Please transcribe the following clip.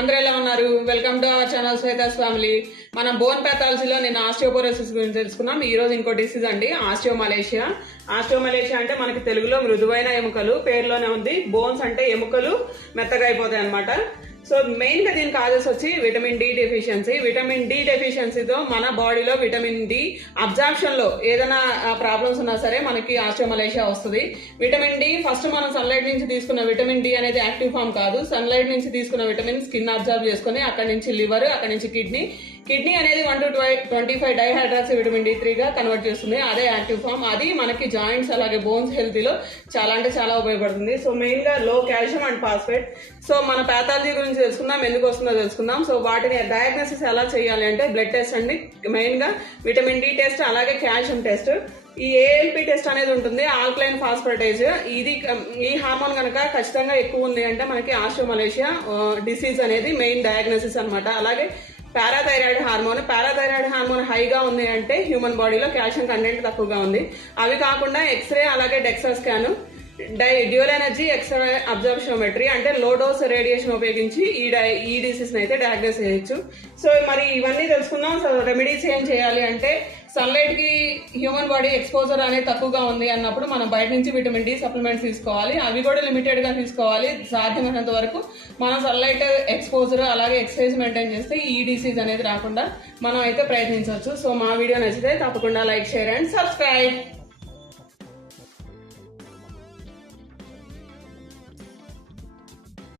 అందరూ ఎలా ఉన్నారు? Welcome to our channel Shweta's family మనం బోన్ ప్యాథాలజీలో నేను ఆస్టియోపోరోసిస్ గురించి తెలుసుకున్నాం. ఈ రోజు ఇంకో డిసీజ్ అండి ఆస్టియో మలేషియా ఆస్టియో మలేషియా అంటే మనకి తెలుగులో మృదువైన ఎముకలు పేరులోనే ఉంది బోన్స్ అంటే ఎముకలు మెత్తగా అయిపోతాయి అనమాట సో మెయిన్గా దీనికి కాజెస్ వచ్చి vitamin D deficiency vitamin D డెఫిషియన్సీతో మన బాడీలో విటమిన్ డి అబ్జార్ప్షన్లో ఏదైనా ప్రాబ్లమ్స్ ఉన్నా సరే మనకి ఆస్ట్రోమలేషియా వస్తుంది. విటమిన్ డి ఫస్ట్ మనం సన్లైట్ నుంచి తీసుకున్న విటమిన్ డి అనేది యాక్టివ్ ఫామ్ కాదు. సన్లైట్ నుంచి తీసుకున్న విటమిన్ స్కిన్ అబ్జర్వ్ చేసుకుని అక్కడ నుంచి లివర్ అక్కడ నుంచి కిడ్నీ కిడ్నీ అనేది one two twenty five dihydroxy vitamin D త్రీగా convert చేస్తుంది. అదే యాక్టివ్ ఫామ్. అది మనకి జాయింట్స్ అలాగే బోన్స్ హెల్తీలో చాలా అంటే చాలా ఉపయోగపడుతుంది. సో మెయిన్గా లో కాల్షియం అండ్ ఫాస్ఫేట్. సో మన ప్యాథాలజీ గురించి తెలుసుకుందాం. ఎందుకు వస్తుందో తెలుసుకుందాం. సో వాటిని డయాగ్నోసిస్ ఎలా చేయాలి అంటే బ్లడ్ టెస్ట్ అండి. మెయిన్గా విటమిన్ డి టెస్ట్ అలాగే కాల్షియం టెస్ట్. ఈ ఏఎల్పి టెస్ట్ అనేది ఉంటుంది. Alkaline phosphatase. ఇది ఈ హార్మోన్ కనుక ఖచ్చితంగా ఎక్కువ ఉంది అంటే మనకి ఆస్ట్రోమలేషియా డిసీజ్ అనేది మెయిన్ డయాగ్నోసిస్ అనమాట అలాగే పారాథైరాయిడ్ హార్మోన్ పారాథైరాయిడ్ హార్మోన్ హైగా ఉంది అంటే హ్యూమన్ బాడీలో కాల్షియం కంటెంట్ తక్కువగా ఉంది. అవి కాకుండా ఎక్స్రే అలాగే డెక్సా స్కాన్ డై డ్యూల్ ఎనర్జీ ఎక్స్రే అబ్జర్వేషనోమెట్రీ అంటే లో డోస్ రేడియేషన్ ఉపయోగించి ఈ డై ఈ డిసీజ్ని అయితే డయాగ్నోస్ చేయొచ్చు. సో మరి ఇవన్నీ తెలుసుకుందాం. సో రెమెడీస్ ఏం చేయాలి అంటే సన్లైట్కి హ్యూమన్ బాడీ ఎక్స్పోజర్ అనేది తక్కువగా ఉంది అన్నప్పుడు మనం బయట నుంచి విటమిన్ డి సప్లిమెంట్స్ తీసుకోవాలి. అవి కూడా లిమిటెడ్గా తీసుకోవాలి. సాధ్యమైనంత వరకు మనం సన్లైట్ ఎక్స్పోజర్ అలాగే ఎక్సర్సైజ్ మెయింటైన్ చేస్తే ఈ డిసీజ్ అనేది రాకుండా మనం అయితే ప్రయత్నించవచ్చు. సో మా వీడియో నచ్చితే తప్పకుండా లైక్ షేర్ అండ్ సబ్స్క్రైబ్.